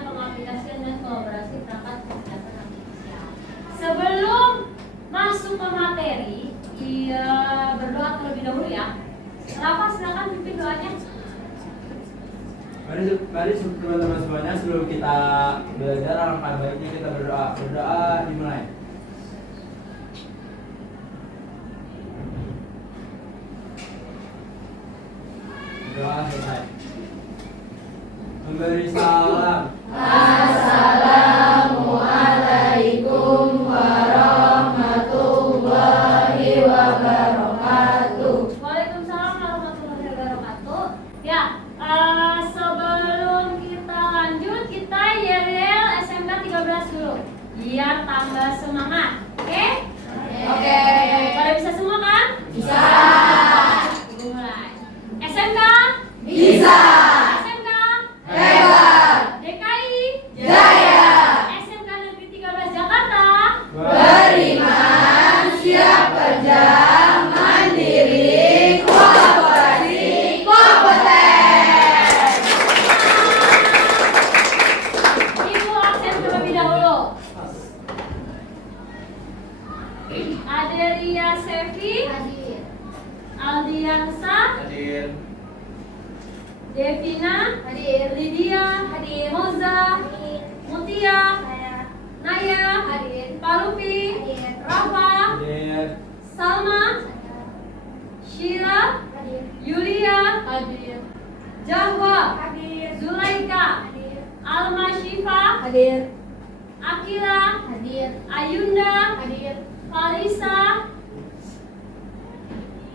pengoperasian, pengaplikasian, dan kolaborasi perangkat kecerdasan artifisial. Sebelum masuk ke materi, berdoa terlebih dahulu ya. Rafa, silakan pimpin doanya. Mari teman-teman semuanya, sebelum kita belajar, alangkah baiknya kita berdoa. Berdoa dimulai. Doa selesai. Memberi salam. Assalamualaikum warahmatullahi wabarakatuh. Waalaikumsalam warahmatullahi wabarakatuh. Ya, sebelum kita lanjut, kita yel SMK 13 dulu, biar tambah semangat. Oke? Oke. Pada bisa semua kan? Bisa. Ibu mulai. SMK Bisa. SMK Hebat. DKI Jaya. SMK Negeri 13 Jakarta. Beriman, siap kerja, mandiri, kolaborasi, kompeten. Ibu absen terlebih dahulu. Adelia Sevi, Aldiansa, Hadir. Devina, Hadir. Lydia, Hadir. Moza, Mutia, Naya, Hadir. Palupi, Hadir. Rafa, Hadir. Salma, Sheila, Hadir. Yulia, Hadir. Jahwa, Hadir. Zulaika, Hadir. Alma Syifa, Hadir. Akila, Hadir. Ayunda, Hadir. Farisa.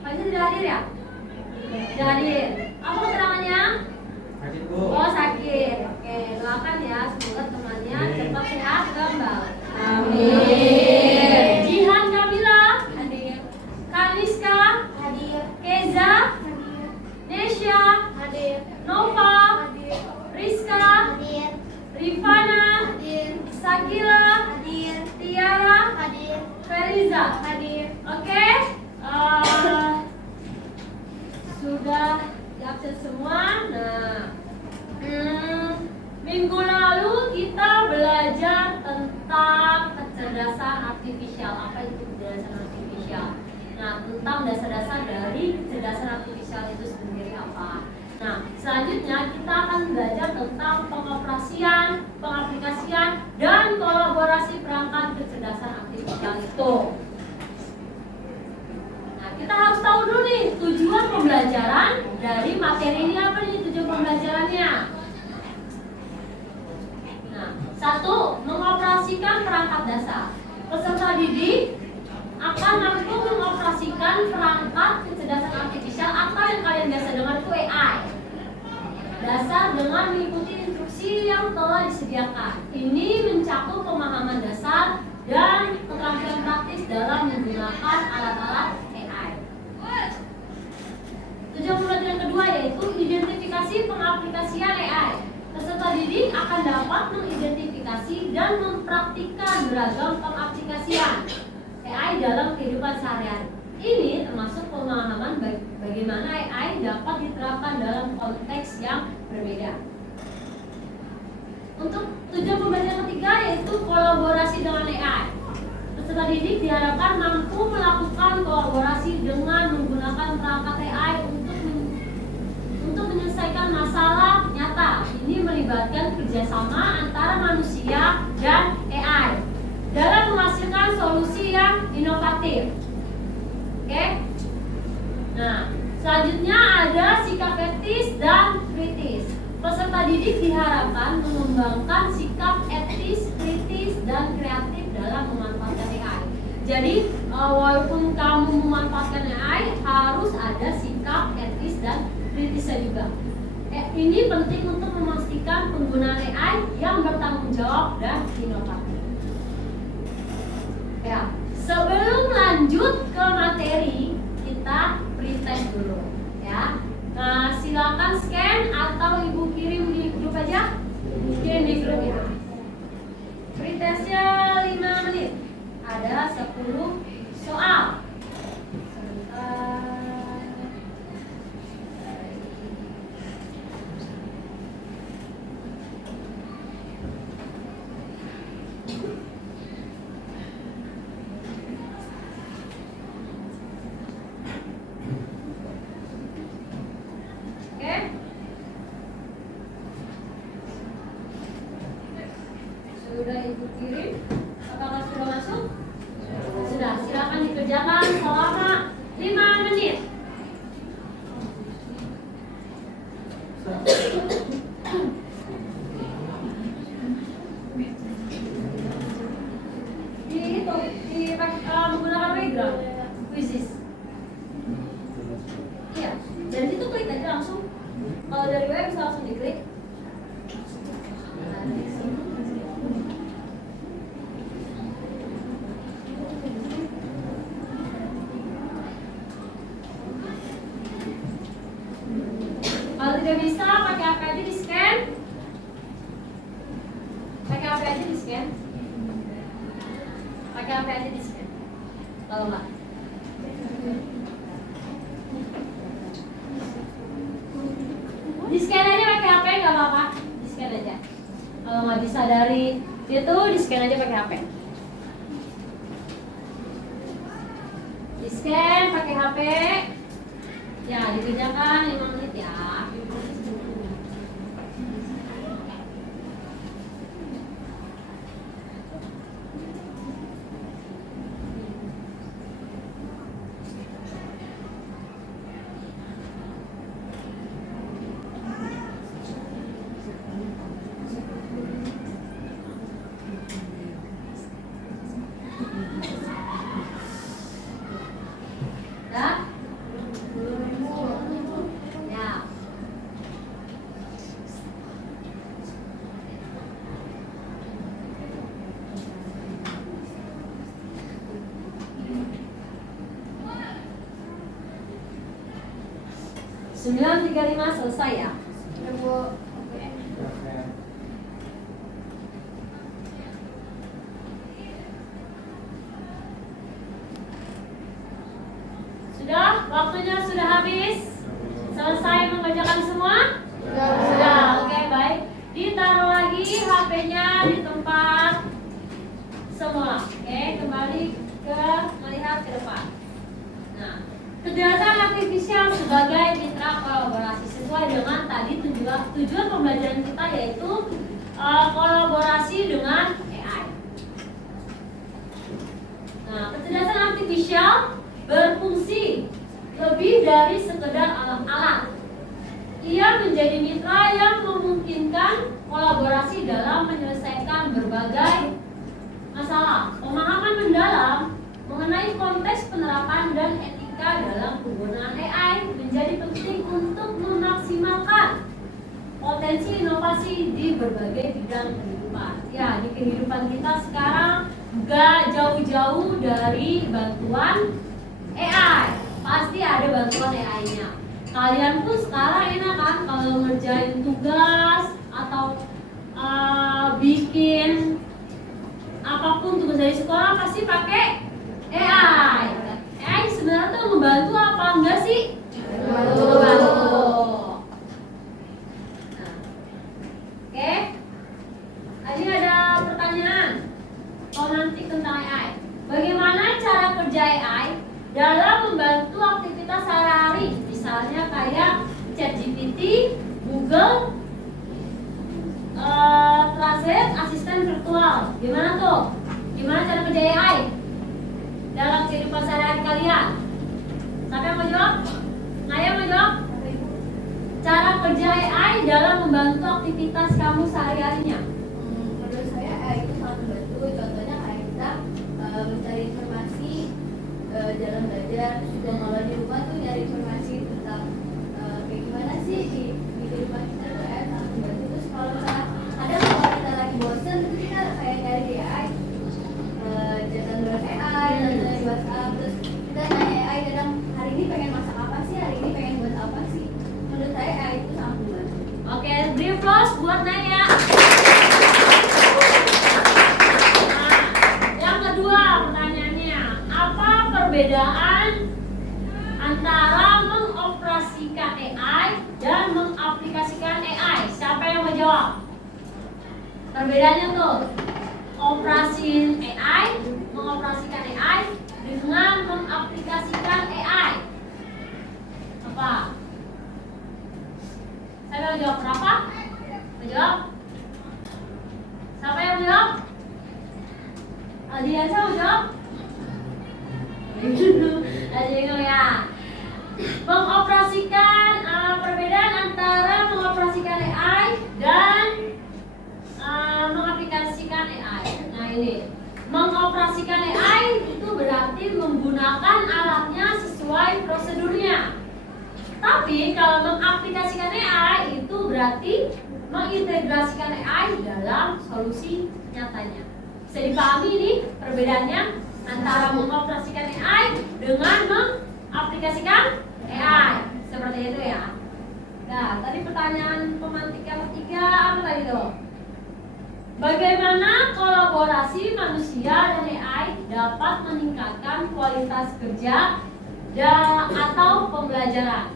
Farisa tidak hadir ya? Tidak hadir. Apa keterangannya? Hadir, Bu. Oh, sakit. Oke, doakan ya semoga temannya cepat sehat kembali. Amin. Jihan Kamila, Hadir. Kaniska, Hadir. Keza, Hadir. Nesya, Hadir. Nova, Hadir. Rizka, Hadir. Rifana, Hadir. Sagila, Hadir. Tiara, Hadir. Feriza. Hadir. Oke, sudah diabsen semua. Nah, minggu lalu kita belajar tentang kecerdasan artifisial. Apa itu kecerdasan artifisial? Nah, tentang dasar-dasar dari kecerdasan artifisial itu sendiri apa. Nah, selanjutnya kita akan belajar tentang pengoperasian, pengaplikasian, dan kolaborasi perangkat kecerdasan artifisial itu. Nah, kita harus tahu dulu nih tujuan pembelajaran dari materi ini apa nih tujuan pembelajarannya. Nah, satu, mengoperasikan perangkat dasar. Peserta didik akan mampu mengoperasikan perangkat kecerdasan artifisial atau yang kalian biasa dengar itu AI. Dasar dengan mengikuti instruksi yang telah disediakan. Ini mencakup pemahaman dasar dan keterampilan praktis dalam menggunakan alat-alat AI. Tujuan pembelajaran kedua yaitu identifikasi pengaplikasian AI. Peserta didik akan dapat mengidentifikasi dan mempraktikkan beragam pengaplikasian AI dalam kehidupan sehari-hari. Ini termasuk pemahaman bagaimana AI dapat diterapkan dalam konteks yang berbeda. Untuk tujuan pembelajaran ketiga yaitu kolaborasi dengan AI. Peserta didik diharapkan mampu melakukan kolaborasi dengan menggunakan perangkat AI untuk menyelesaikan masalah nyata. Ini melibatkan kerjasama antara manusia dan AI dalam menghasilkan solusi yang inovatif. Oke? Nah, selanjutnya ada sikap etis dan kritis. Peserta didik diharapkan mengembangkan sikap etis, kritis, dan kreatif dalam memanfaatkan AI. Jadi, walaupun kamu memanfaatkan AI, harus ada sikap etis dan kritisnya juga. Ini penting untuk memastikan penggunaan AI yang bertanggung jawab dan inovatif. Ya, sebelum lanjut ke materi, kita pretest dulu, ya. Nah, silakan scan atau ibu kirim di grup aja. Kirim di grup ya. Pretestnya 5 menit. Ada 10 soal. Sudah Ibu kirim. Apakah sudah masuk? Sudah, silakan dikerjakan selama 5 menit. Menggunakan background quizzes. Iya, dan itu klik aja langsung. Kalau dari web bisa langsung diklik. Kalau tidak bisa, pakai apa aja di scan. Pakai apa aja di scan. Pakai apa aja di scan. Kalau enggak. Di scan aja pakai HP nggak apa-apa. Di scan aja. Kalau nggak bisa dari itu, di scan aja pakai HP. Di scan pakai HP. Ya, dikerjakan 5 menit ya. Dah? Ya. Sembilan 9.35 selesai ya. Ibu. Sudah? Waktunya sudah habis? Selesai mengerjakan semua? Sudah. Oke, baik. Ditaruh lagi HP-nya di tempat semula. Oke, kembali ke melihat ke depan. Nah, kegiatan artifisial sebagai mitra kolaborasi sesuai dengan tadi tujuan pembelajaran kita, yaitu kolaborasi dengan AI. Nah, kecerdasan artifisial berfungsi lebih dari sekedar alat-alat. Ia menjadi mitra yang memungkinkan kolaborasi dalam menyelesaikan berbagai masalah. Pemahaman mendalam mengenai konteks penerapan dan etika dalam penggunaan AI menjadi penting untuk memaksimalkan potensi inovasi di berbagai bidang kehidupan. Ya, di kehidupan kita sekarang gak jauh-jauh dari bantuan AI. Pasti ada bantuan AI-nya. Kalian pun sekarang enak kan kalau ngerjain tugas atau bikin apapun tugas dari sekolah pasti pakai AI. AI sebenarnya tuh membantu apa enggak sih? Membantu. Nah, oke. Tadi ada pertanyaan nanti tentang AI. Bagaimana cara kerja AI dalam membantu aktivitas sehari-hari? Misalnya kayak ChatGPT, Google, Translate, asisten virtual. Gimana tuh? Gimana cara kerja AI dalam kehidupan sehari-hari kalian? Siapa yang mau jawab? Naya mau jawab? Cara kerja AI dalam membantu aktivitas kamu sehari-harinya? Menurut saya AI itu sangat membantu. Contohnya kayak kita mencari informasi dalam belajar, terus juga kalau di rumah tuh nyari informasi tentang kayak gimana sih di kehidupan kita tuh AI sangat membantu. Terus kalau misalnya kadang kalau kita lagi bosen, terus kita kayak nyari di AI, jatan dari AI, dari WhatsApp, terus kita nanya AI kadang hari ini pengen masak apa sih, hari ini pengen buat apa sih. Menurut saya AI itu sangat membantu. Oke, beri applause buat Naya. Nah, yang kedua pertanyaannya, apa perbedaan antara mengoperasikan AI dan mengaplikasikan AI? Siapa yang mau jawab? Perbedaannya tuh, mengoperasikan AI dengan mengaplikasikan AI. Apa? Saya mau jawab berapa? Mau jawab? Siapa yang mau jawab? Adian sama dong? Dulu aja ya. Mengoperasikan perbedaan antara mengoperasikan AI dan mengaplikasikan AI. Nah ini, mengoperasikan AI itu berarti menggunakan alatnya sesuai prosedurnya. Tapi kalau mengaplikasikan AI itu berarti mengintegrasikan AI dalam solusi nyatanya. Bisa dipahami ini perbedaannya antara mengoperasikan AI dengan mengaplikasikan AI. Seperti itu ya. Nah, tadi pertanyaan pemantik yang ketiga apa tadi tuh? Bagaimana kolaborasi manusia dan AI dapat meningkatkan kualitas kerja atau pembelajaran?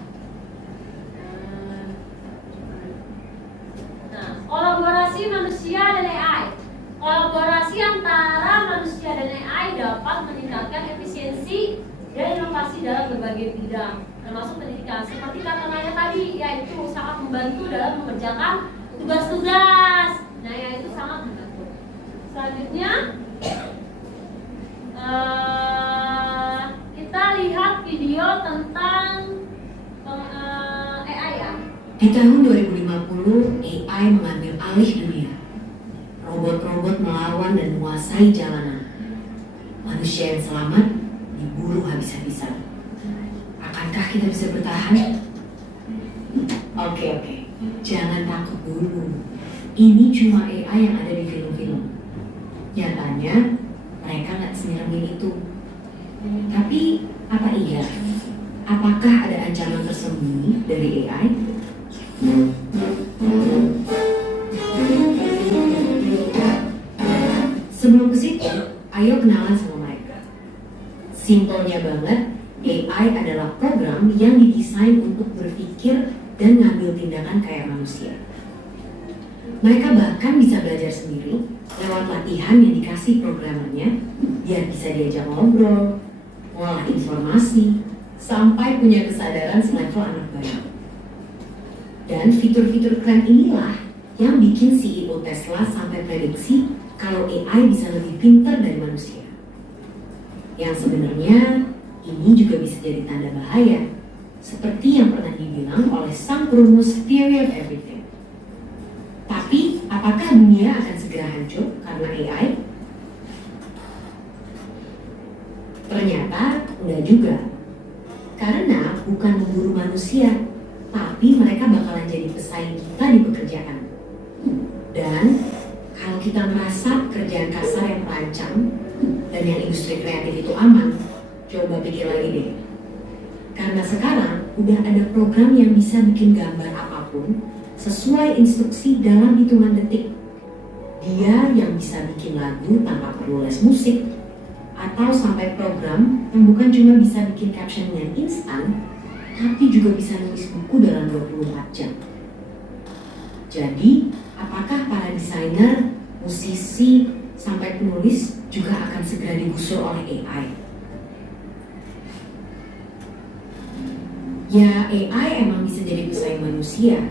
Nah, kolaborasi manusia dan AI. Kolaborasi antara manusia dan AI dapat meningkatkan efisiensi dan inovasi dalam berbagai bidang, termasuk pendidikan. Seperti kata Naya tadi, yaitu sangat membantu dalam mengerjakan tugas-tugas. Nah, ya itu sangat membantu. Selanjutnya, kita lihat video tentang AI ya. Di tahun 2050, AI mengambil alih dunia. Robot-robot melawan dan menguasai jalanan. Manusia yang selamat diburu habis-habisan. Akankah kita bisa bertahan? Oke. Jangan takut dulu. Ini cuma AI yang ada di film-film. Nyatanya, mereka nggak senyeramin itu. Tapi, apa iya? Apakah ada ancaman tersembunyi dari AI? Sebelum ke situ, ayo kenalan sama mereka. Simpelnya banget, AI adalah program yang didesain untuk berpikir dan ngambil tindakan kayak manusia. Mereka bahkan bisa belajar sendiri lewat latihan yang dikasih programmernya, biar bisa diajak ngobrol, ngolah informasi, sampai punya kesadaran selevel anak bayi. Dan fitur-fitur keren inilah yang bikin CEO Tesla sampai prediksi kalau AI bisa lebih pintar dari manusia. Yang sebenarnya ini juga bisa jadi tanda bahaya, seperti yang pernah dibilang oleh sang perumus Theory of Everything. Tapi, apakah dunia akan segera hancur karena AI? Ternyata enggak juga. Karena bukan memburu manusia, tapi mereka bakalan jadi pesaing kita di pekerjaan. Dan kalau kita merasa pekerjaan kasar yang terancam dan yang industri kreatif itu aman, coba pikir lagi deh. Karena sekarang udah ada program yang bisa bikin gambar apapun sesuai instruksi dalam hitungan detik. Dia yang bisa bikin lagu tanpa perlu les musik, atau sampai program yang bukan cuma bisa bikin caption yang instan, tapi juga bisa nulis buku dalam 24 jam. Jadi, apakah para desainer, musisi, sampai penulis juga akan segera digusur oleh AI? Ya, AI emang bisa jadi pesaing manusia,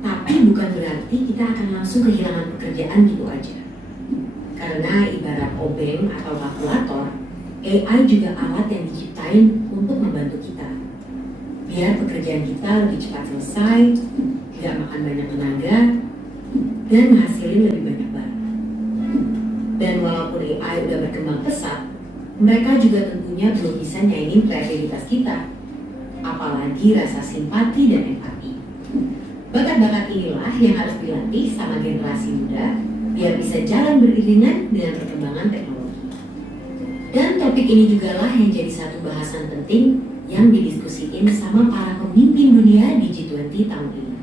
tapi bukan berarti kita akan langsung kehilangan pekerjaan gitu aja. Karena ibarat obeng atau kalkulator, AI juga alat yang diciptain untuk membantu kita. Biar pekerjaan kita lebih cepat selesai, tidak makan banyak tenaga, dan menghasilkan lebih banyak barang. Dan walaupun AI udah berkembang pesat, mereka juga tentunya belum bisa nyaingin kreativitas kita, apalagi rasa simpati dan empati. Bakat-bakat inilah yang harus dilatih sama generasi muda biar bisa jalan beriringan dengan perkembangan teknologi. Dan topik ini juga lah yang jadi satu bahasan penting yang didiskusiin sama para pemimpin dunia di G20 tahun ini.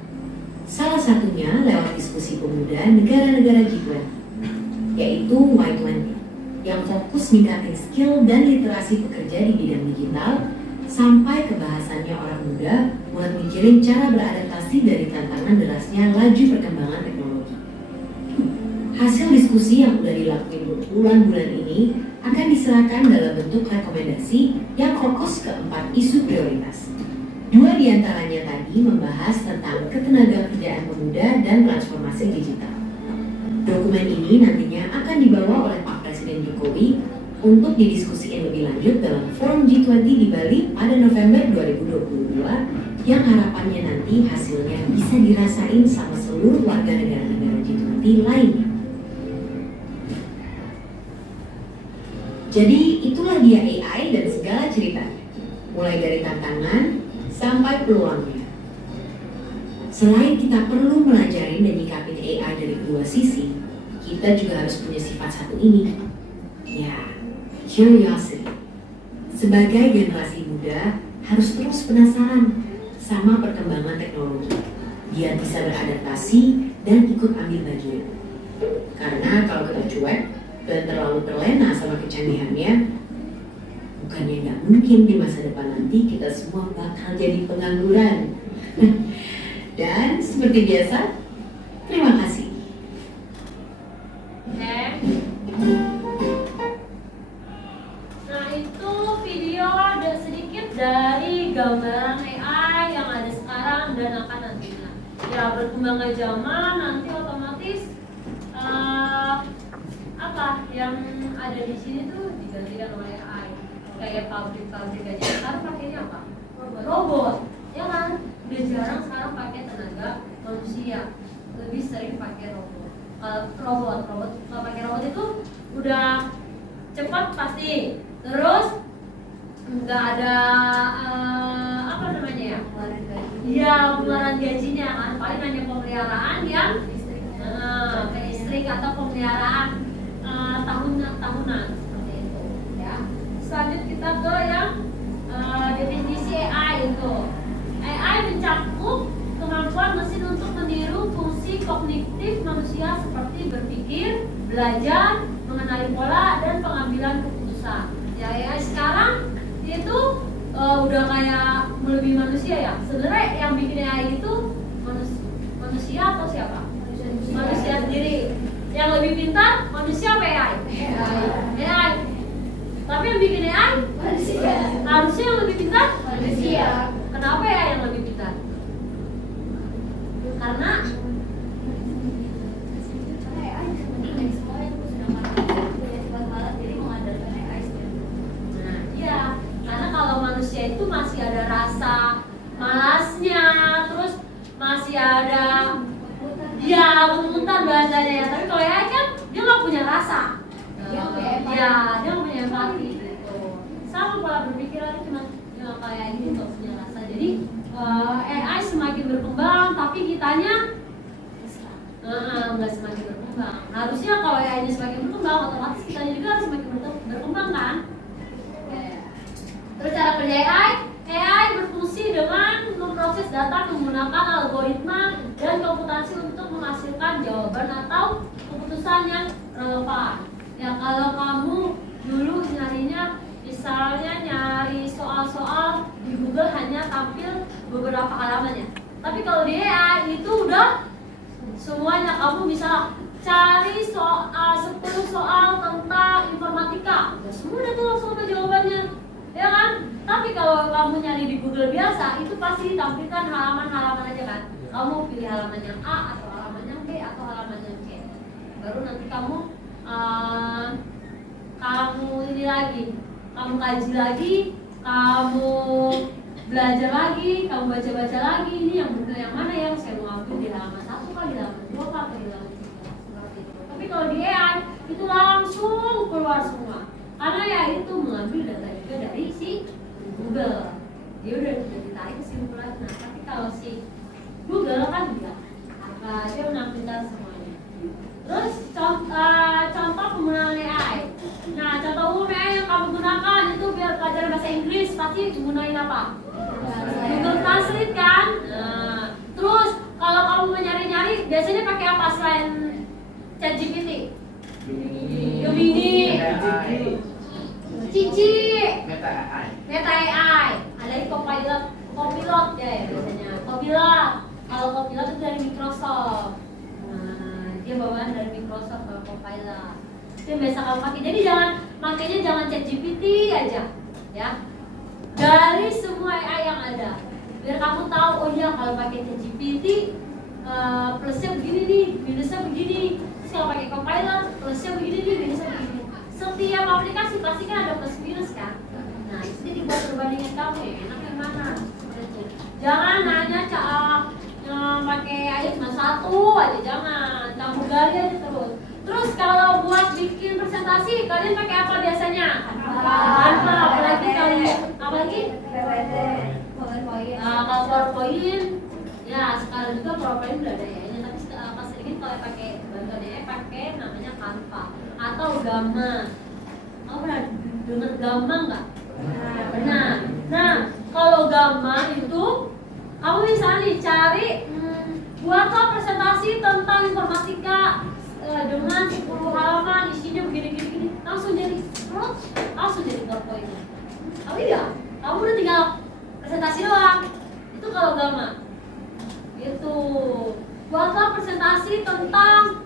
Salah satunya lewat diskusi pemuda negara-negara G20, yaitu Y20, yang fokus ningkatin skill dan literasi pekerja di bidang digital sampai ke bahasannya orang muda buat mikirin cara beradaptasi dari tantangan derasnya laju perkembangan teknologi. Hasil diskusi yang sudah dilakukan berbulan-bulan ini akan diserahkan dalam bentuk rekomendasi yang fokus ke 4 isu prioritas. 2 diantaranya tadi membahas tentang ketenagakerjaan pemuda dan transformasi digital. Dokumen ini nantinya akan dibawa oleh Pak Presiden Joko Jokowi untuk didiskusikan lebih lanjut dalam Forum G20 di Bali pada November 2022 yang harapannya nanti hasilnya bisa dirasain sama seluruh warga negara-negara G20 lainnya. Jadi itulah dia AI dan segala ceritanya, mulai dari tantangan sampai peluangnya. Selain kita perlu mempelajari dan nyikapin AI dari kedua sisi, kita juga harus punya sifat satu ini, ya, curiosity. Sebagai generasi muda, harus terus penasaran sama perkembangan teknologi, biar bisa beradaptasi dan ikut ambil bagian. Karena kalau kita cuek dan terlalu terlena sama kecanggihannya, bukannya nggak mungkin di masa depan nanti kita semua bakal jadi pengangguran. Dan seperti biasa, terima kasih. Nah, itu video ada sedikit dari gambaran AI yang ada sekarang dan akan nantinya. Ya, berkembangnya zaman nanti otomatis apa yang ada di sini tuh digantikan oleh AI. Kayak pabrik-pabrik aja sekarang pakainya apa? Robot, ya kan? Udah jarang sekarang pakai tenaga manusia, lebih sering pakai robot. Kalau pakai robot itu udah cepat pasti, terus nggak ada apa namanya ya? Pengeluaran gajinya kan, paling hanya pemeliharaan yang ke listrik atau pemeliharaan tahunan seperti itu ya. Selanjut kita ke yang definisi AI itu. AI mencakup kemampuan mesin untuk meniru fungsi kognitif manusia seperti berpikir, belajar, mengenali pola, dan pengambilan keputusan. Ya, AI sekarang itu udah kayak melebihi manusia ya. Sebenarnya yang bikin AI itu manusia atau siapa? Manusia sendiri. Yang lebih pintar manusia apa AI? AI. Tapi yang bikin AI Manusia. harusnya yang lebih pintar Manusia. Kenapa ya yang lebih pintar? Karena AI bisa menilai semua itu, sedangkan manusia punya sifat malas, jadi mengandalkan AI sendiri. nah, iya, karena kalau manusia itu masih ada rasa malasnya, terus masih ada kebutuhan bahasanya ya. Tapi kalau AI kan dia nggak punya rasa. Dia punya empati. Ya, dia nggak punya empati gitu. Sama pola berpikirannya cuma ya, kayak ini nggak punya rasa. Jadi AI semakin berkembang, tapi kitanya nggak semakin berkembang. Harusnya kalau AI-nya semakin berkembang, otomatis kitanya juga harus semakin berkembang kan? Terus cara kerja AI berfungsi dengan memproses data menggunakan algoritma dan komputasi untuk menghasilkan jawaban atau keputusan yang relevan. Ya, kalau kamu dulu nyarinya, misalnya nyari soal-soal di Google hanya tampil beberapa halamannya. Tapi kalau di AI itu udah semuanya. Kamu bisa cari 10 soal tentang informatika, udah semua udah tuh langsung ada jawabannya, ya kan? Tapi kalau kamu nyari di Google biasa, itu pasti ditampilkan halaman-halaman aja kan. Kamu pilih halaman yang A atau halaman yang B atau halaman yang C. Baru nanti kamu ini lagi, kamu kaji lagi, kamu belajar lagi, kamu baca-baca lagi, ini yang benar yang mana yang saya mau ambil di halaman 1 kali, di halaman 2 kali, di halaman 3, seperti itu. Tapi kalau di AI itu langsung keluar semua, karena ya itu mengambil data juga dari si Google. Dia udah ditarik kesimpulan. Nah, tapi kalau si Google kan bilang dia menampilkan semuanya. Terus contoh penggunaan AI. Nah, contoh umum AI yang kamu gunakan itu biar pelajaran bahasa Inggris pasti gunain apa? Google Translate kan? Nah, terus kalau kamu mau nyari-nyari biasanya pakai apa selain ChatGPT? Gemini, Cici, Meta AI. ada Copilot ya biasanya. Kalau Copilot itu dari Microsoft. Nah, dia bawaan dari Microsoft kalau Copilot. Itu yang biasa kamu pakai. Jadi makanya jangan ChatGPT aja, ya. Dari semua AI yang ada, biar kamu tahu, oh iya kalau pakai ChatGPT plusnya begini nih, minusnya begini. Terus kalau pakai Copilot plusnya begini nih, minusnya begini. setiap aplikasi pasti kan ada plus minus kan. Nah itu jadi buat perbandingan kamu ya, enak yang mana. Gitu. Jangan hanya pakai aja cuma satu aja, jangan campur gali aja terus. Terus kalau buat bikin presentasi kalian pakai apa biasanya? Canva, apalagi kalau PowerPoint, ya sekarang juga PowerPoint udah ada ya. Tapi pas ini kalau pakai bantuannya pakai namanya Canva atau Gamma. Kamu pernah dengar Gamma nggak? Benar. Nah kalau Gamma itu kamu bisa nih cari buatlah presentasi tentang informatika dengan 10 halaman isinya begini langsung jadi PowerPoint. Oh iya, kamu udah tinggal presentasi doang. Itu kalau Gamma. Itu buatlah presentasi tentang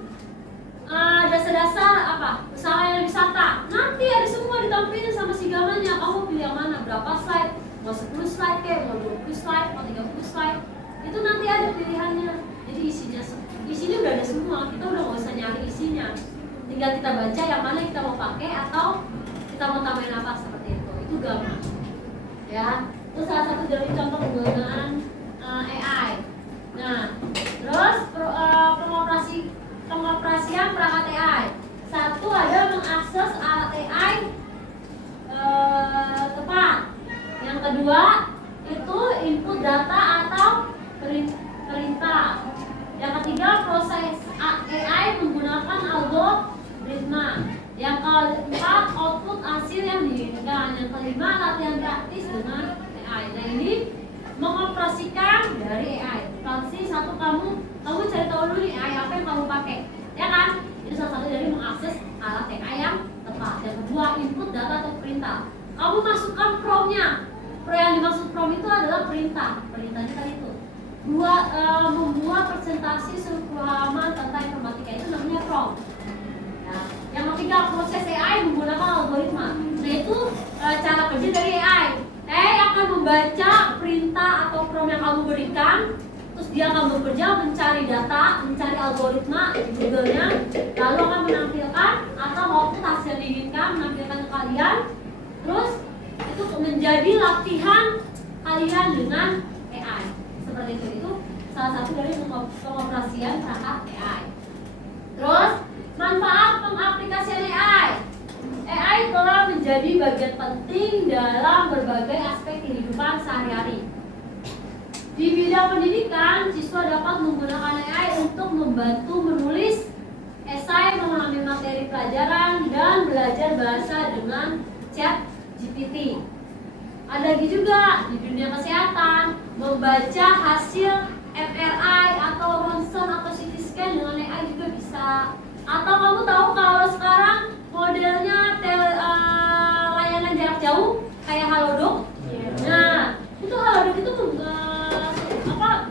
dasar-dasar usaha yang wisata. Nanti ada semua ditampilin sama si Gammanya. Kamu pilih yang mana, berapa slide, mau 10 slide kayak, mau 20 slide, mau 30 slide. Itu nanti ada pilihannya. Jadi isinya udah ada semua. Kita udah nggak usah nyari isinya. Tinggal kita baca yang mana kita mau pakai atau kita mau tambahin apa seperti itu. Itu Gamma. Ya, itu salah satu dari contoh penggunaan AI. Nah, terus pengoperasian perangkat AI. Satu ada mengakses alat AI tepat. Yang kedua itu input data atau perintah. Yang ketiga proses AI menggunakan algoritma. Yang keempat output hasil yang diinginkan. Yang kelima latihan praktis dengan AI. Nah ini mengoperasikan dari AI. Pasti satu kamu cari tahu dulu nih AI apa yang kamu pakai, ya kan? Itu salah satu dari mengakses alat AI yang tepat. Yang kedua input data atau perintah. Kamu masukkan prompt-nya. Yang dimaksud prompt itu adalah perintah. Perintahnya kan itu. Membuat presentasi 10 halaman tentang informatika itu namanya prompt. Ya. Yang ketiga proses AI menggunakan algoritma. Nah itu cara kerja dari AI. AI akan membaca perintah atau prompt yang kamu berikan, terus dia akan bekerja mencari data, mencari algoritma di Google-nya, lalu akan menampilkan atau output hasil yang diinginkan, menampilkan ke kalian. Terus itu menjadi latihan kalian dengan AI. Seperti itu salah satu dari pengoperasian perangkat AI. Terus manfaat pengaplikasian AI. AI telah menjadi bagian penting dalam berbagai aspek kehidupan sehari-hari. Di bidang pendidikan, siswa dapat menggunakan AI untuk membantu menulis esai, memahami materi pelajaran, dan belajar bahasa dengan ChatGPT. Ada lagi juga di dunia kesehatan, membaca hasil MRI atau ronsen atau CT scan dengan AI juga bisa. Atau kamu tahu kalau sekarang modelnya layanan jarak jauh kayak Halodoc. Nah, itu Halodoc itu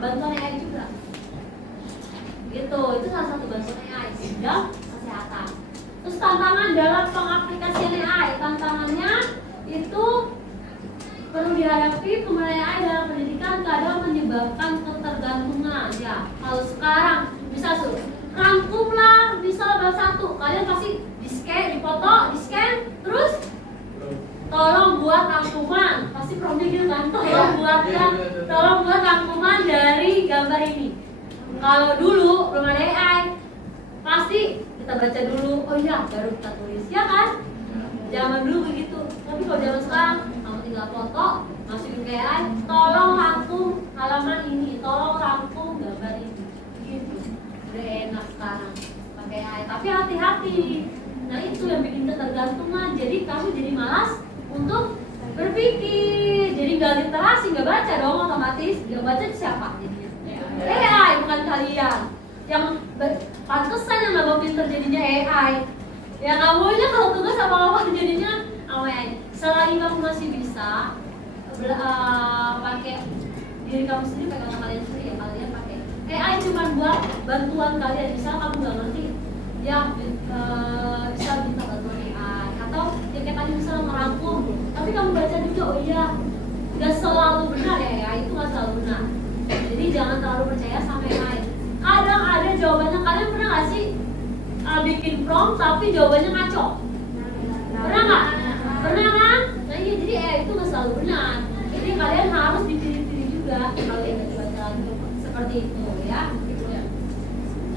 bantuan AI juga. Gitu, itu salah satu bantuan AI di bidang kesehatan. Terus tantangan dalam pengaplikasian AI, tantangannya itu perlu dihadapi penggunaan AI dalam pendidikan kadang menyebabkan ketergantungan. Ya, kalau sekarang bisa rangkumlah misal bab 1, kalian pasti di-scan, dipoto, di-scan, terus tolong buat rangkuman, pasti promptnya gitu kan, tolong buat rangkuman dari gambar ini. Kalau dulu belum ada AI, pasti kita baca dulu, oh iya baru kita tulis, ya kan? Zaman dulu begitu. Tapi kalau zaman sekarang, kamu tinggal foto, masukin ke AI, tolong rangkum halaman ini, tolong rangkum gambar ini, gitu. Udah enak sekarang pakai AI, tapi hati-hati. Nah itu yang bikin ketergantungan, jadi kamu jadi malas untuk berpikir, jadi nggak literasi, nggak baca dong otomatis. Yang baca siapa jadinya? AI, bukan kalian. Yang pantesan yang nggak mau pinter jadinya AI. Ya kamu aja kalau tugas sama apa jadinya AI. Selain kamu masih bisa pakai diri kamu sendiri, pakai otak kalian sendiri, ya kalian pakai AI cuma buat bantuan kalian. Misal kamu nggak ngerti, ya bisa minta bantuan AI. Atau ya kayak tadi misalnya merangkum, tapi kamu baca juga, oh iya nggak selalu benar ya, AI itu nggak selalu benar. Jadi jangan terlalu percaya sama AI. Kadang ada jawabannya, kalian pernah nggak sih bikin prompt tapi jawabannya ngaco? nggak? Pernah kan? Nah iya, jadi itu nggak selalu benar. Jadi kalian harus dipilih-pilih juga. Kalian baca lagi seperti itu ya.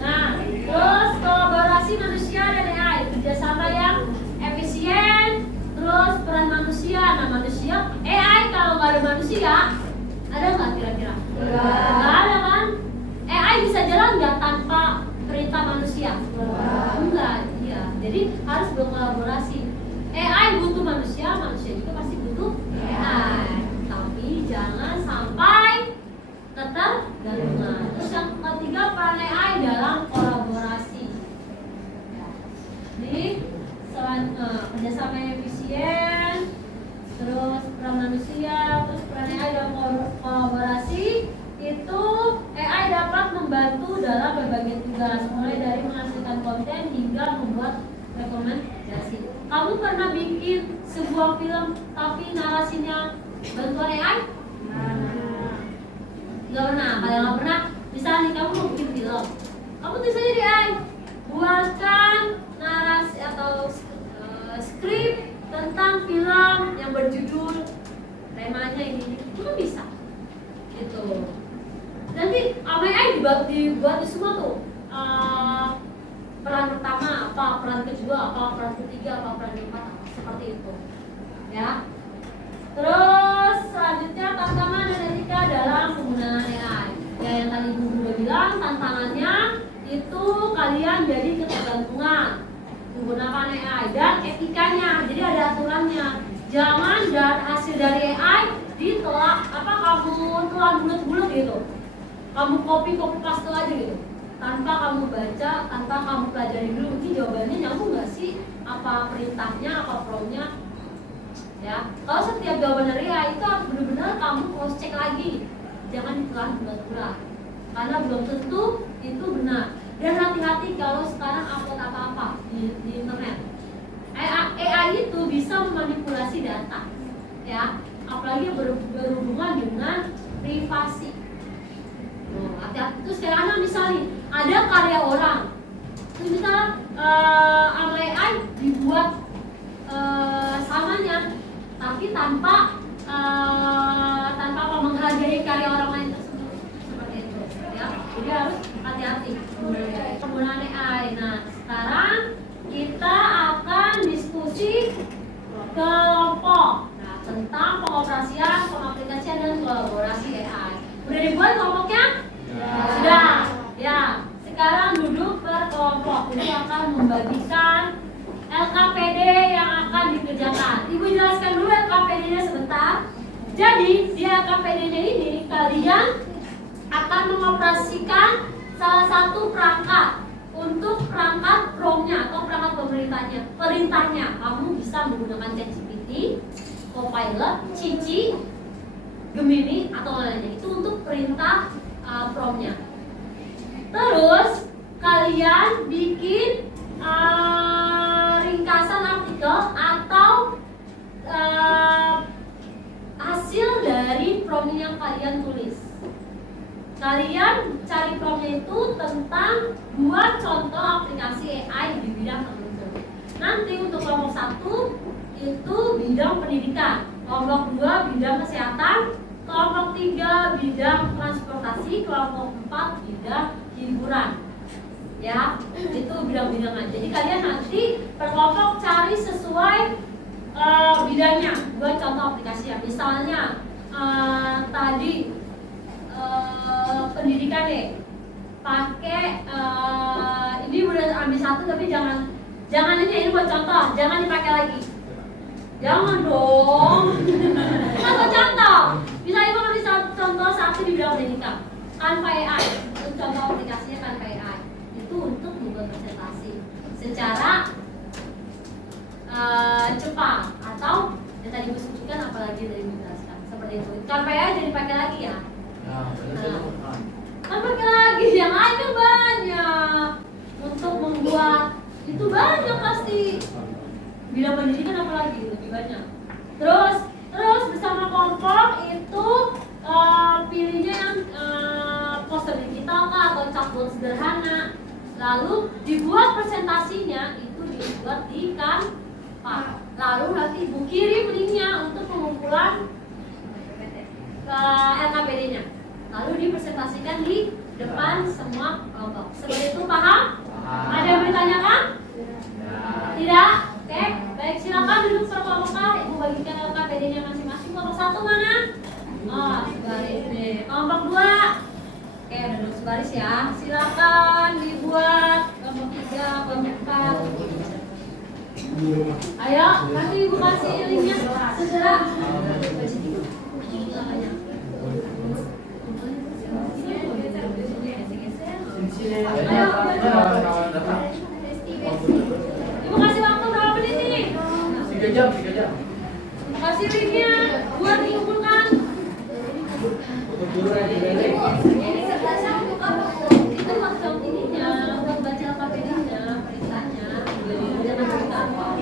Nah, terus kolaborasi manusia dan AI, kerjasama yang efisien, terus peran manusia. Nah, manusia, AI kalau nggak ada manusia, ada nggak kira-kira? Nggak ada kan? AI bisa jalan nggak tanpa perintah manusia? Enggak, iya. Jadi harus berkolaborasi. AI butuh manusia, manusia juga pasti butuh AI. Tapi jangan sampai ketergantungan. Terus yang ketiga, peran AI dalam kolaborasi. Jadi selain kerjasama yang efisien, terus peran manusia, terus peran AI dalam kolaborasi, itu AI dapat membantu dalam berbagai tugas, mulai dari menghasilkan konten hingga membuat rekomendasi. Kamu pernah bikin sebuah film tapi narasinya bantuan AI? Nggak pernah. Kalau nggak pernah, misalnya nih kamu mau bikin film, kamu tulis aja di AI, buatkan narasi atau skrip tentang film yang berjudul temanya ini, itu kan bisa. Gitu. Nanti sama AI dibuat di semua tuh. Peran pertama apa, peran kedua apa, peran ketiga apa, peran keempat apa, seperti itu. Ya. Terus selanjutnya tantangan dan etika dalam penggunaan AI. Ya yang tadi Bu udah bilang, tantangannya itu kalian jadi ketergantungan menggunakan AI dan etikanya. Jadi ada aturannya. Jangan hasil dari AI ditolak kamu telan bulat-bulat gitu. Kamu copy paste aja gitu. Tanpa kamu baca, tanpa kamu pelajari dulu ini jawabannya nyambung nggak sih? Apa perintahnya, apa flow-nya? Ya, kalau setiap jawaban dari AI itu harus benar-benar kamu cross check lagi, jangan ditelan bulat-bulat, karena belum tentu itu benar. Dan hati-hati kalau sekarang upload apa-apa di internet. AI itu bisa memanipulasi data, ya, apalagi berhubungan dengan privasi. Hati-hati. Terus karena misalnya ada karya orang, terus misalnya sama AI dibuat samanya, tapi tanpa menghargai karya orang lain tersebut, seperti itu ya. Jadi harus hati-hati penggunaan AI. Nah, sekarang kita akan diskusi kelompok. Nah, tentang pengoperasian, pengaplikasian dan kolaborasi AI. Udah dibuat kelompoknya? Sudah. Ya. Sekarang duduk berkelompok. Ibu akan membagikan LKPD yang akan dikerjakan. Ibu jelaskan dulu LKPD-nya sebentar. Jadi di LKPD-nya ini kalian akan mengoperasikan salah satu perangkat untuk perangkat PROM-nya atau perangkat perintahnya. Kamu bisa menggunakan ChatGPT, Copilot, Cici, Gemini atau lainnya. Itu untuk perintah PROM-nya. Terus kalian bikin ringkasan artikel atau hasil dari prompt yang kalian tulis. Kalian cari prompt itu tentang buat contoh aplikasi AI di bidang tertentu. Nanti untuk kelompok 1 itu bidang pendidikan, kelompok 2 bidang kesehatan, kelompok 3 bidang transportasi, kelompok 4 bidang hiburan. Ya, itu bidang-bidangnya. Jadi kalian nanti per kelompok cari sesuai bidangnya. Buat contoh aplikasi ya. Misalnya tadi pendidikan deh. Pakai ini udah ambil satu tapi jangan ini buat contoh, jangan dipakai lagi. Jangan dong. Contoh contoh. Bisa ibu ambil contoh satu di bidang pendidikan. Canva AI. Itu contoh aplikasinya Canva AI. Itu untuk membuat presentasi secara cepat atau yang tadi ibu sebutkan apalagi dari menjelaskan seperti itu. Canva AI jadi pakai lagi ya. Kan pakai lagi yang ada banyak untuk membuat itu banyak pasti bidang pendidikan apalagi lebih banyak. Terus bersama kelompok itu pilihnya yang poster digital atau chatbot sederhana. Lalu dibuat presentasinya itu dibuat di Canva. Lalu nanti ibu kirim linknya untuk pengumpulan ke LKPD-nya. Lalu dipresentasikan di depan semua kelompok. Seperti itu, paham? Ada yang ditanyakan? Tidak? Oke, baik, silakan duduk per kelompok. Ibu bagikan LKPD-nya masing-masing. Kelompok 1 mana? Oh, sebaris nih. Kelompok 2. Oke, duduk sebaris ya. Silakan dibuat kelompok 3, kelompok 4. Ayo, nanti ibu kasih linknya segera. Ibu kasih waktu berapa menit nih? 3 jam. Kasih linknya buat dikumpulkan. Untuk guru aja beli. Ini kertasnya untuk apa? Itu maksud ininya, untuk baca LKPD-nya, perintahnya. Jangan cerita apa.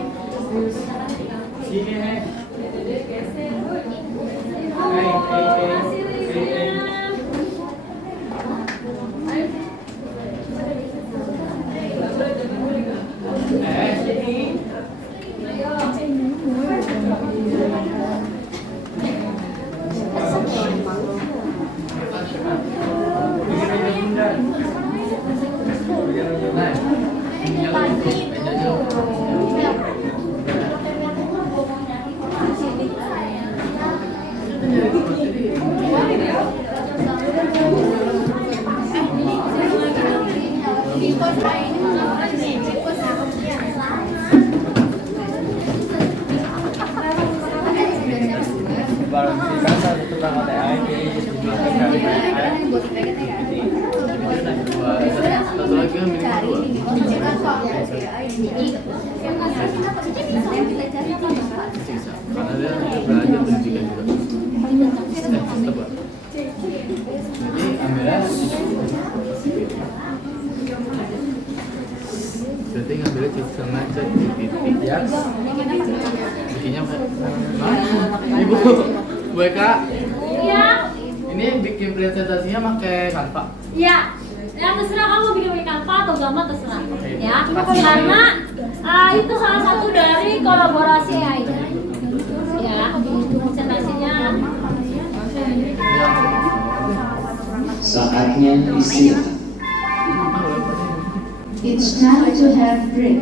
Sini nih. Kasih linknya. Sini. Baru kita satu tukang KTI ini satu lagi kan minimal 2 karena dia belajar pendidikan juga tebak jadi ambilnya berarti ngambilnya sengaja di titik ya bikinnya ibu WK Iya. ini bikin presentasinya pakai Canva Iya. Ya terserah kamu bikin Canva atau gambar terserah. Oke. Ya. Karena itu salah satu dari kolaborasi AI. Ya. Presentasinya. Saatnya istirahat. It's time to have break.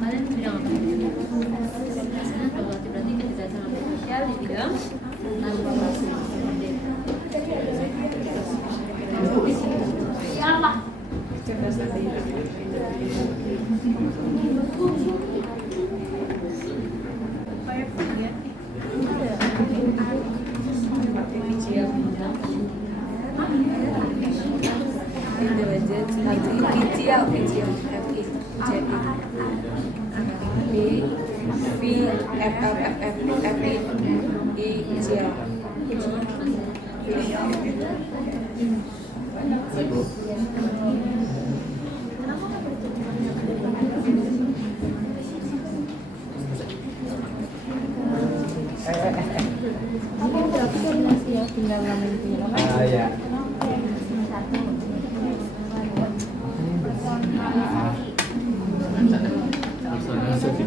Kalian bidang apa? Berarti kecerdasan artifisial di bidang transportasi. Siapa? Bu. Ah ya. Personalisasi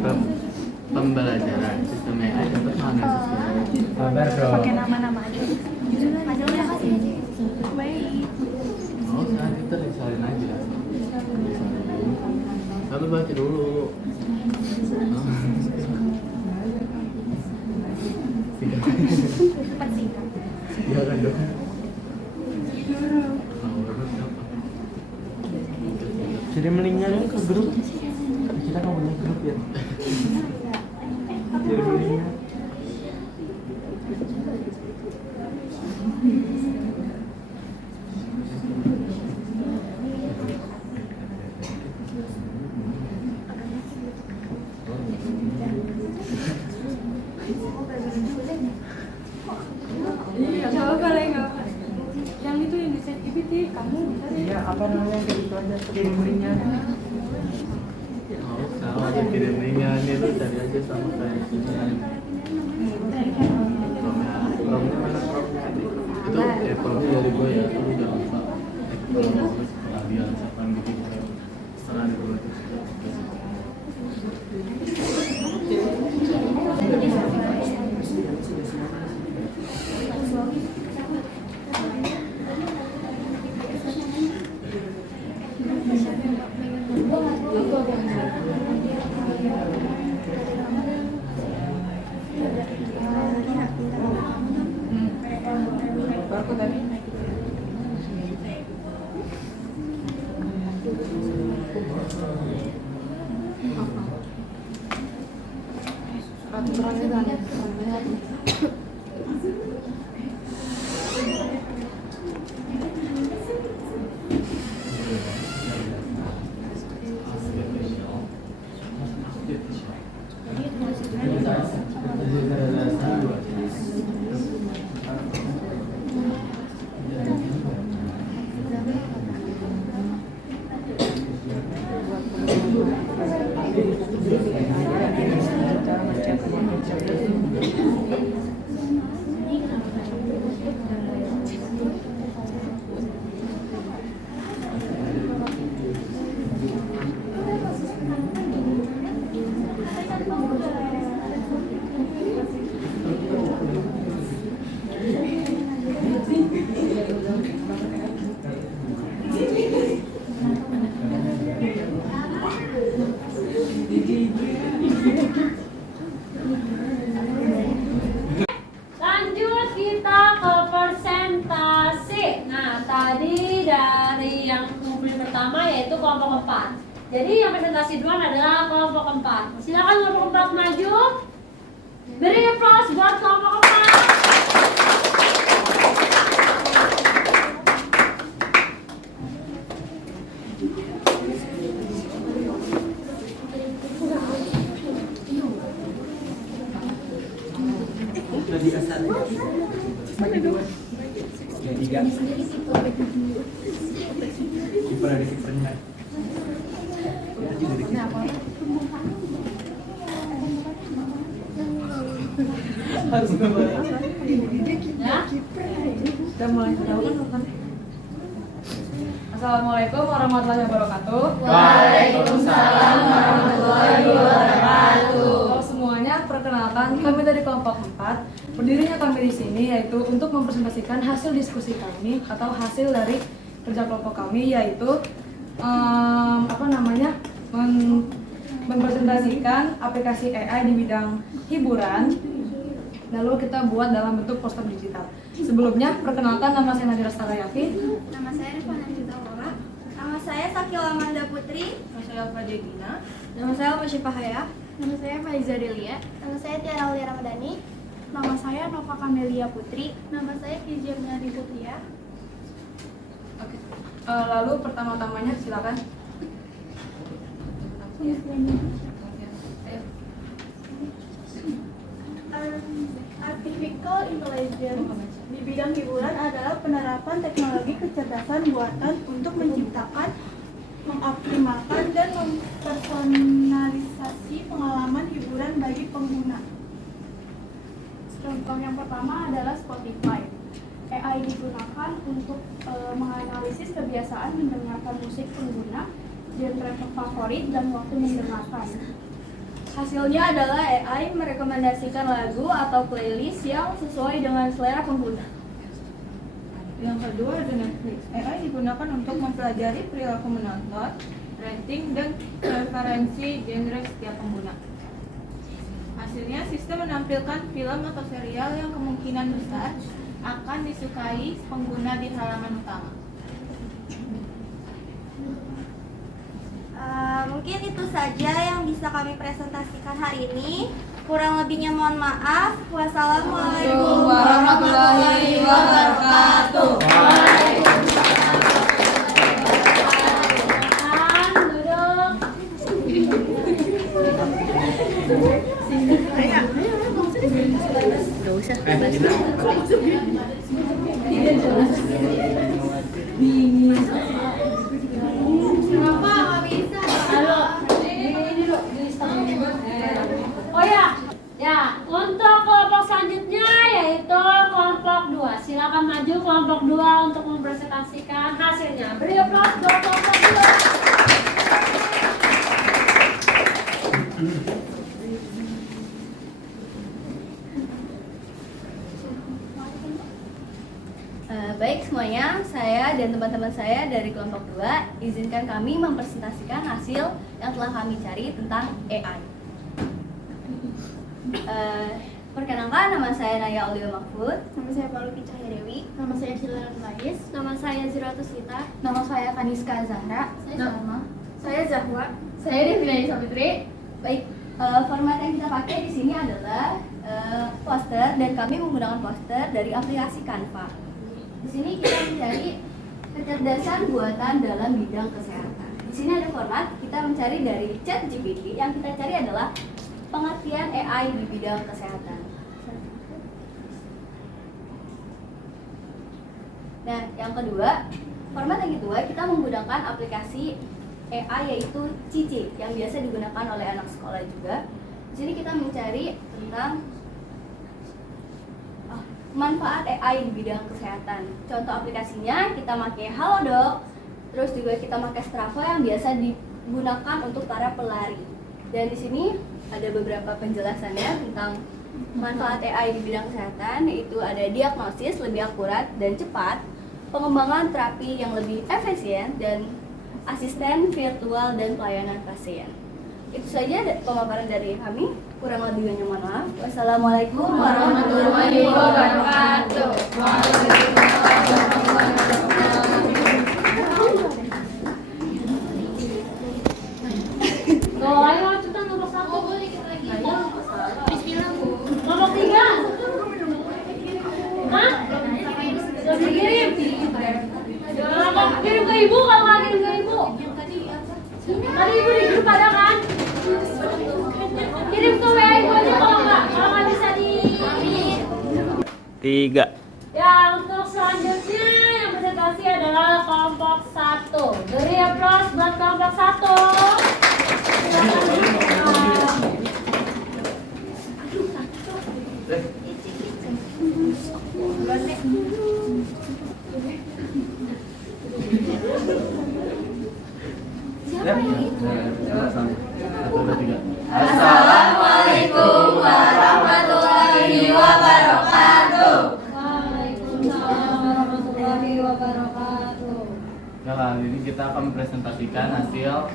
pembelajaran sistem AI dan personalisasi. Sabar dong. nama-nama aja. Hasilnya kasih aja. Baik. Oh, sekarang kita disalin aja. Lalu baca dulu. Cepat singkat. Iya kan dong. Jadi mendingan ke grup. Kita nggak punya grup ya. Jadi mendingan. Coba boleh nggak? Yang itu yang di ChatGPT kamu bisa deh. Iya, apa namanya kayak gitu aja. Jadi mendingan. Oh, sama aja kirim linknya ini lu cari aja sama kayak sini. Promnya mana promnya? Itu promnya dari gue ya, lu jangan lupa. Dia siapa bikin setengah di bawah. Lanjut kita ke persentase. Nah, tadi dari yang kumpul pertama yaitu kelompok 4. Jadi yang presentasi duluan adalah kelompok 4. Silakan kelompok 4 maju. Beri applause buat kelompok 4. Jadi asal. Yang 3. Kiper ada kipernya. Kita juga ada kiper. Ya. Assalamualaikum warahmatullahi wabarakatuh. Waalaikumsalam warahmatullahi wabarakatuh. Halo semuanya, perkenalkan kami dari kelompok 4. Berdirinya kami di sini yaitu untuk mempresentasikan hasil diskusi kami atau hasil dari kerja kelompok kami yaitu mempresentasikan aplikasi AI di bidang hiburan. Lalu kita buat dalam bentuk poster digital. Sebelumnya, perkenalkan nama saya Nadira Starayafi. Nama saya Rifana Jutaura. Nama saya Sakila Amanda Putri. Nama saya Fadegina. Nama saya Masyifa Haya. Nama saya Faiza Delia. Nama saya Tiara Aulia Ramadhani. Nama saya Nova Kamelia Putri. Nama saya Kizia Miari Putria. Oke. Lalu pertama-tamanya silakan. Ya. Ayo. Artificial Intelligence di bidang hiburan adalah penerapan teknologi kecerdasan buatan untuk menciptakan, mengoptimalkan, dan mempersonalisasi pengalaman hiburan bagi pengguna. Contoh yang pertama adalah Spotify. AI digunakan untuk menganalisis kebiasaan mendengarkan musik pengguna, genre favorit, dan waktu mendengarkan. Hasilnya adalah AI merekomendasikan lagu atau playlist yang sesuai dengan selera pengguna. Yang kedua ada Netflix. AI digunakan untuk mempelajari perilaku menonton, rating, dan preferensi genre setiap pengguna. Hasilnya, sistem menampilkan film atau serial yang kemungkinan besar akan disukai pengguna di halaman utama. Mungkin itu saja yang bisa kami presentasikan hari ini. Kurang lebihnya mohon maaf. Wassalamualaikum warahmatullahi wabarakatuh. Kenapa nggak bisa? Halo, ini dulu di Oh ya, untuk kelompok selanjutnya yaitu kelompok 2. Silakan maju kelompok 2 untuk mempresentasikan hasilnya. Beri aplaus buat kelompok 2. Baik semuanya, saya dan teman-teman saya dari kelompok 2 izinkan kami mempresentasikan hasil yang telah kami cari tentang AI. Perkenalkan, nama saya Naya Aulia Mahfud. Nama saya Paluki Cahaya Dewi. Nama saya Sheila Nurlais. Nama saya Ziratus Sita. Nama saya Kaniska Zahra. Saya Zahwa. Saya Devinani Sapitri. Baik, format yang kita pakai di sini adalah poster, dan kami menggunakan poster dari aplikasi Canva. Di sini kita mencari kecerdasan buatan dalam bidang kesehatan. Di sini ada format, kita mencari dari ChatGPT. Yang kita cari adalah pengertian AI di bidang kesehatan. Nah, yang kedua, format yang kedua kita menggunakan aplikasi AI yaitu Cici yang biasa digunakan oleh anak sekolah juga. Di sini kita mencari tentang manfaat AI di bidang kesehatan. Contoh aplikasinya kita pakai Halodoc, terus juga kita pakai Strava yang biasa digunakan untuk para pelari. Dan di sini ada beberapa penjelasannya tentang manfaat AI di bidang kesehatan, yaitu ada diagnosis lebih akurat dan cepat, pengembangan terapi yang lebih efisien, dan asisten virtual dan pelayanan pasien. Itu saja pemaparan dari kami. Kurang lebihnya mohon maaf. Wassalamualaikum warahmatullahi wabarakatuh. Ayo cepetan nomor 1. Nomor 3. Hah? Sudah dikirim? Kirim ke ibu, kalau nggak kirim ke ibu. Tadi ibu di grup ada kan? Kirim ke WA ibu aja kalau nggak bisa di. 3. Ya, untuk selanjutnya yang presentasi adalah kelompok 1. Beri aplaus buat kelompok 1. Assalamualaikum warahmatullahi wabarakatuh. Waalaikumsalam warahmatullahi wabarakatuh. Nah, kali ini kita akan mempresentasikan hasil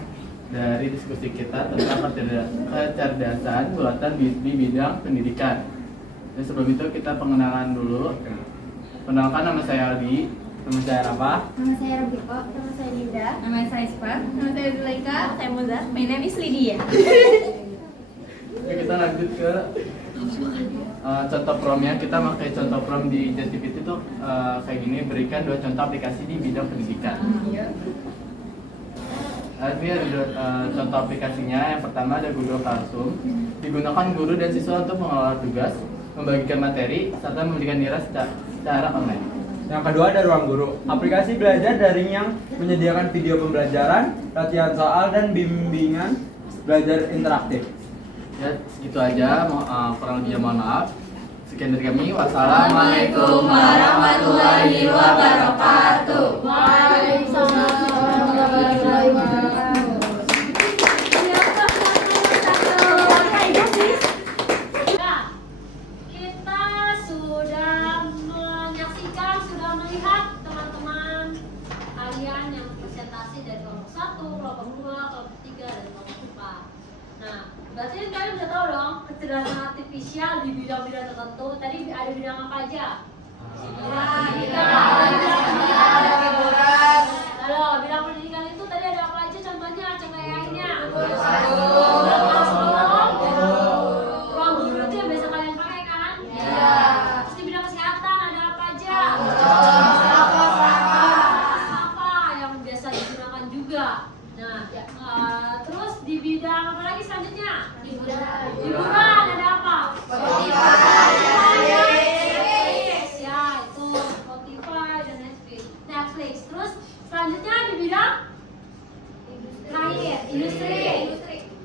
dari diskusi kita tentang kecerdasan buatan di bidang pendidikan. Dan sebelum itu kita pengenalan dulu. Perkenalkan, nama saya Aldi. Nama saya Rafa. Nama saya Rubiko. Nama saya Linda. Nama saya Sifat. Nama saya Zulaika. Saya Muza. My name is Lydia. Oke, kita lanjut ke contoh promnya. Kita pakai contoh prom di ChatGPT itu kayak gini. Berikan 2 contoh aplikasi di bidang pendidikan. Ini ada contoh aplikasinya. Yang pertama ada Google Classroom. Digunakan guru dan siswa untuk mengelola tugas, membagikan materi, serta memberikan nilai secara online. Yang kedua ada ruang guru. Aplikasi belajar daring yang menyediakan video pembelajaran, latihan soal, dan bimbingan belajar interaktif. Ya, segitu aja. Kurang lebihnya mohon maaf. Sekian dari kami. Wassalamualaikum warahmatullahi wabarakatuh. Waalaikumsalam warahmatullahi wabarakatuh. Ya, kita sudah menyaksikan, sudah melihat teman-teman kalian yang presentasi dari kelompok 1, kelompok 2, kelompok 3, dan kelompok 4. Nah, berarti kalian udah tahu dong kecerdasan artifisial di bidang-bidang tertentu. Tadi ada bidang apa aja? Lalu bidang pendidikan itu tadi ada apa aja contohnya? Contoh AI-nya. Ruang guru itu yang biasa kalian pakai kan? Iya. Terus di bidang kesehatan ada apa aja? Apa yang biasa digunakan juga. Nah, terus di bidang apa lagi selanjutnya? Hiburan ada apa? Ya, itu Spotify dan Netflix. Terus selanjutnya di bidang terakhir, industri.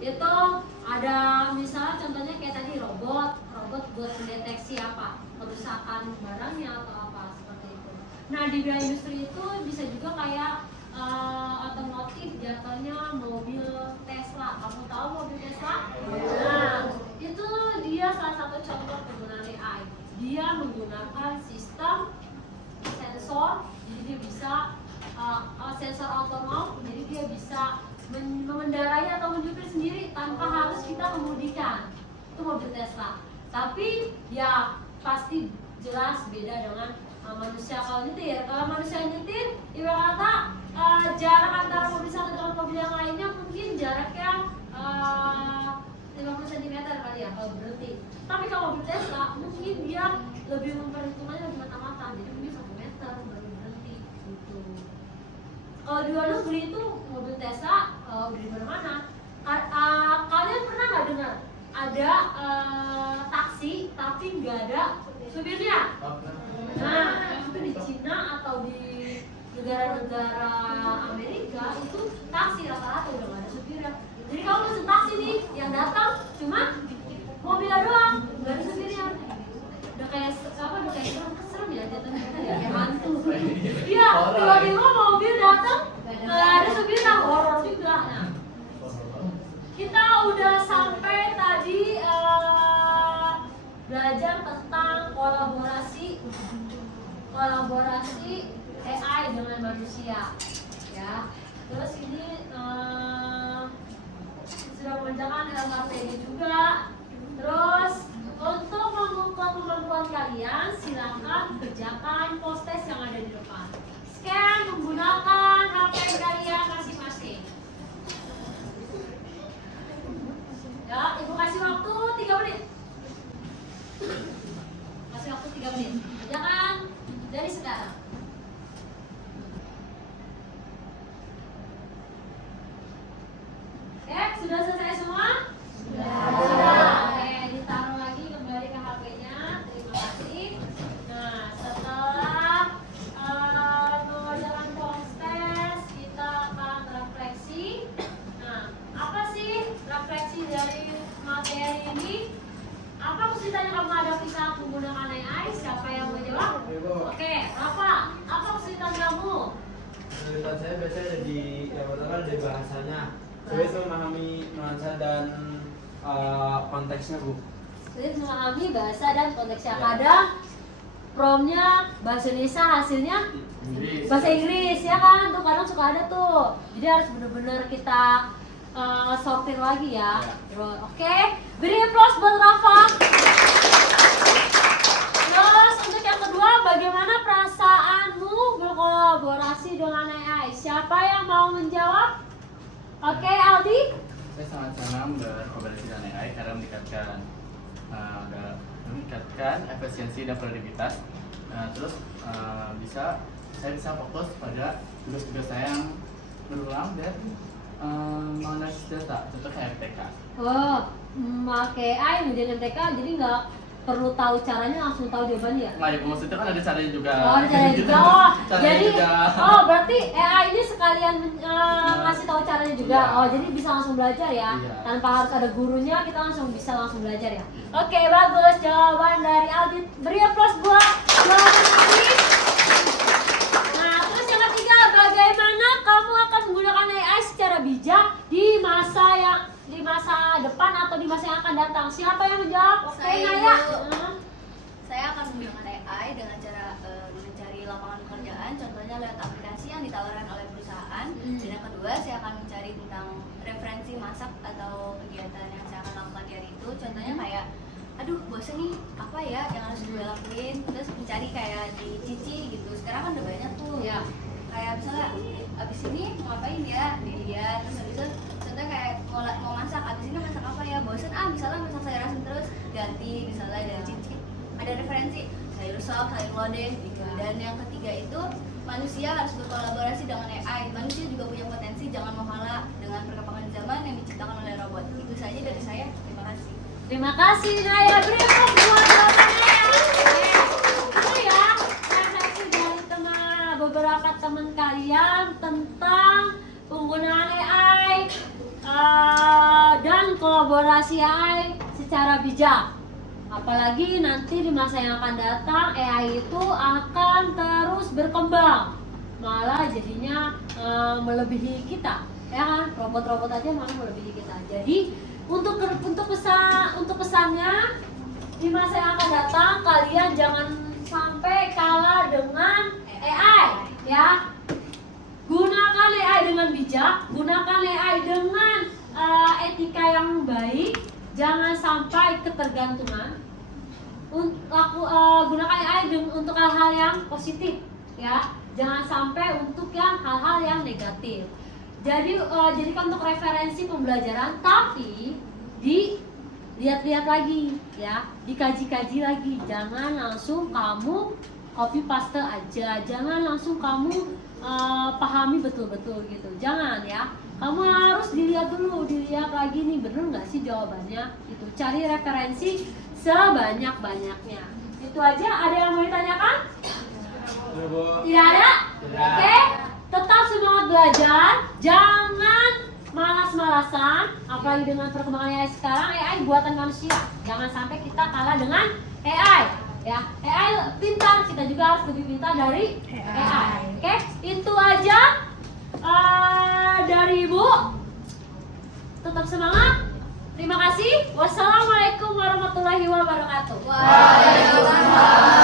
Itu ada misalnya contohnya kayak tadi robot buat mendeteksi apa? Kerusakan barangnya atau apa seperti itu. Nah, di bidang industri itu bisa juga kayak otomotif, jatuhnya mobil Tesla. Kamu tahu mobil Tesla? Nah, itu dia salah satu contoh penggunaan AI. Dia menggunakan sistem sensor, jadi dia bisa sensor otonom, jadi dia bisa mengendarai atau menyetir sendiri tanpa harus kita kemudikan. Itu mobil Tesla. Tapi ya pasti jelas beda dengan manusia kalau nyetir. Kalau manusia nyetir, ibarat kata jarak antara mobil satu dengan mobil yang lainnya mungkin jaraknya 50 cm kali ya kalau berhenti. Tapi kalau mobil Tesla mungkin dia lebih memperhitungkannya lebih matang-matang, jadi mungkin 1 meter baru berhenti gitu. Kalau di luar negeri itu mobil Tesla udah di mana-mana. Kalian pernah nggak dengar ada taksi tapi nggak ada supirnya? Nah, itu di Cina atau di negara-negara Amerika itu taksi rata-rata udah nggak ada supirnya. Jadi kamu pesen taksi nih, yang datang cuma mobilnya doang, nggak ada supirnya. Udah kayak serem ya jatuhnya, kayak hantu. Iya, tiba-tiba mobil datang nggak ada supirnya, horor juga. Nah, kita udah sampai tadi belajar tentang kolaborasi AI dengan manusia, ya. Terus ini sudah mengerjakan LKPD juga. Terus untuk mengukur kemampuan kalian, silakan kerjakan post test yang ada di depan. Scan menggunakan HP kalian masing-masing. Ya, ibu kasih waktu 3 menit. Kasih waktu 3 menit. Kerjakan dari sekarang. Oke, sudah selesai semua? Sudah. Oke, ditaruh lagi kembali ke HP-nya. Terima kasih. Nah, setelah mengerjakan post test, kita akan refleksi. Nah, apa sih refleksi dari materi ini? Apa kesulitan yang kamu hadapi saat menggunakan AI? Siapa yang mau jawab? Oke, Rafa, apa kesulitan kamu? Kesulitan saya biasanya ada di yang pertama ada bahasanya. Saya bisa memahami nuansa dan konteksnya, Bu. Sulit memahami bahasa dan konteksnya. Ya. Kadang promnya bahasa Indonesia, hasilnya Inggris. bahasa Inggris, ya kan? Tuh kadang suka ada tuh. Jadi harus benar-benar kita sortir lagi ya. Terus, oke, beri applause buat Rafa. Terus untuk yang kedua, bagaimana perasaanmu berkolaborasi dengan AI? Siapa yang mau menjawab? Oke, Aldi. Saya sangat senang berkolaborasi dengan AI karena meningkatkan efisiensi dan produktivitas. Terus saya bisa fokus pada tugas-tugas saya yang berulang dan menganalisis data, contohnya MTK. Oh, memakai AI menjadi MTK, jadi nggak perlu tahu caranya langsung tahu jawabannya ya? Nggak, ya maksudnya kan ada caranya juga. Oh, ada caranya Gitu. juga. Oh, Caranya jadi juga. oh berarti AI ini sekalian ngasih tahu caranya juga. Iya. Oh, jadi bisa langsung belajar ya. Iya. Tanpa harus ada gurunya, kita bisa langsung belajar ya. Oke, bagus jawaban dari Aldi. Beri aplaus buat jawaban ini. Nah, terus yang ketiga, bagaimana kamu akan menggunakan AI secara bijak di masa depan atau di masa yang akan datang? Siapa yang menjawab? Oke, Saya Naya. dulu. Saya akan menggunakan AI dengan cara mencari lapangan pekerjaan, contohnya lewat aplikasi yang ditawarkan oleh perusahaan. Dan yang kedua, saya akan mencari tentang referensi masak atau kegiatan yang saya akan lakukan di hari itu. Contohnya kayak, aduh bosan nih, apa ya yang harus gue lakuin? Terus mencari kayak di Cici gitu. Sekarang kan udah banyak tuh. Ya. Kayak misalnya, abis ini mau ngapain ya? Dilihat. Terus abis itu, contohnya kayak mau masak, abis ini masak apa ya? Bosan misalnya masak sayur asem terus ganti misalnya dari Cici. Ada referensi sayur sop, sayur lodeh gitu. Dan yang ketiga itu manusia harus berkolaborasi dengan AI. Manusia juga punya potensi, jangan mau kalah dengan perkembangan zaman yang diciptakan oleh robot. Itu saja dari saya. Terima kasih. Terima kasih Naya. Beri aplaus buat jawabannya. Itu ya refleksi dari beberapa teman kalian tentang penggunaan AI dan kolaborasi AI secara bijak. Apalagi nanti di masa yang akan datang AI itu akan terus berkembang, malah jadinya melebihi kita, ya kan? Robot-robot aja malah melebihi kita. Jadi untuk pesannya di masa yang akan datang, kalian jangan sampai kalah dengan AI, ya. Gunakan AI dengan bijak, gunakan AI dengan etika yang baik. Jangan sampai ketergantungan. Gunakan AI untuk hal-hal yang positif, ya. Jangan sampai untuk yang hal-hal yang negatif. Jadi jadikan untuk referensi pembelajaran, tapi dilihat-lihat lagi, ya. Dikaji-kaji lagi. Jangan langsung kamu copy paste aja. Jangan langsung kamu pahami betul-betul gitu. Jangan ya. Kamu harus dilihat lagi nih bener nggak sih jawabannya. Itu cari referensi sebanyak-banyaknya. Itu aja. Ada yang mau ditanyakan? Tidak ada? Oke. Tetap semangat belajar. Jangan malas-malasan. Apalagi dengan perkembangan AI sekarang, AI buatan manusia. Jangan sampai kita kalah dengan AI. Ya, AI pintar, kita juga harus lebih pintar dari AI. Oke, itu aja dari Ibu. Tetap semangat. Terima kasih. Wassalamualaikum warahmatullahi wabarakatuh. Waalaikumsalam.